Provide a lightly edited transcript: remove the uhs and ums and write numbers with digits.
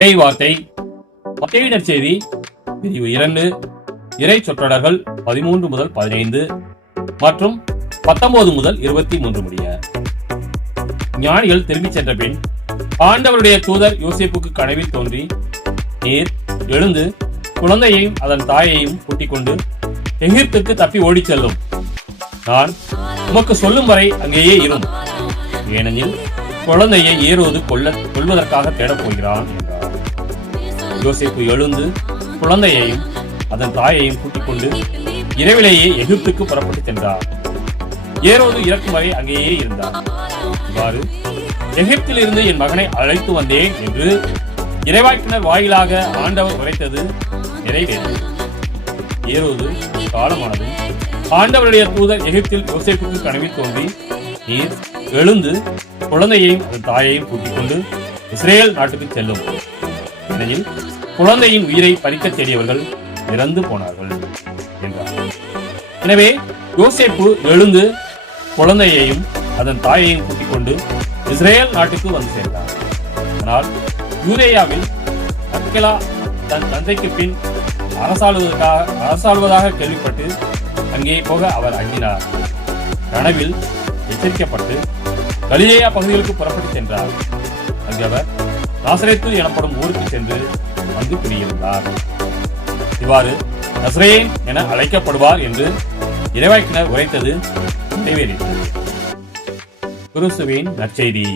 வார்த்தை மத்தேயு நற்செய்தி பிரிவு 2 இறை சொற்றொடர்கள் 13 முதல் 15 மற்றும் 19 முதல் 23 முடிய. ஞானிகள் திரும்பிச் சென்ற பின் ஆண்டவருடைய தூதர் யோசேப்புக்கு கனவில் தோன்றி, நீர் எழுந்து குழந்தையையும் அதன் தாயையும் கூட்டிக் கொண்டு எகிப்துக்கு தப்பி ஓடிச் செல்லும். நான் சொல்லும் வரை அங்கேயே இரும், ஏனெனில் குழந்தையை ஏரோது கொல்வதற்காக தேடப் போகிறான் என்றார். யோசேப்பு எழுந்து குழந்தையையும் அதன் தாயையும் கூட்டிக் கொண்டு இரவிலேயே எகிப்துக்கு புறப்பட்டு சென்றார். ஏரோது இறக்கும் வரை அங்கேயே இருந்தார். இவ்வாறு எகிப்தில் இருந்து என் மகனை அழைத்து வந்தேன் என்று இறைவாக்கினர் வாயிலாக ஆண்டவர் உரைத்தது நிறைவேறியது. ஏரோது காலமானதும் ஆண்டவருடைய தூதர் எகிப்தில் யோசேப்புக்கு கனவில் தோன்றி, நீர் எழுந்து குழந்தையையும் அதன் தாயையும் கூட்டிக் கொண்டு இஸ்ரேல் நாட்டுக்கு செல்லும், ஏனெனில் குழந்தையின் உயிரை பறிக்கத் தேடியவர்கள் இறந்து போனார்கள் என்றார். எனவே யோசேப்பு எழுந்து குழந்தையையும் அதன் தாயையும் கூட்டிக் கொண்டு இஸ்ரேல் நாட்டுக்கு வந்து சேர்ந்தார். ஆனால் யூதேயாவில் அக்கெலா தன் தந்தைக்கு பின் அரசாளுவதாக கேள்விப்பட்டு அங்கே போக அவர் அஞ்சினார். கனவில் எச்சரிக்கப்பட்டு கலிலேயா பகுதிகளுக்கு புறப்பட்டு சென்றார். அங்கு அவர் நாசரேத்து எனப்படும் ஊருக்கு சென்று வந்து குடியிருந்தார். இவ்வாறு நசரேயன் என அழைக்கப்படுவார் என்று இறைவாக்கினர் உரைத்தது நிறைவேறியது. கிறிஸ்துவின் நற்செய்தி.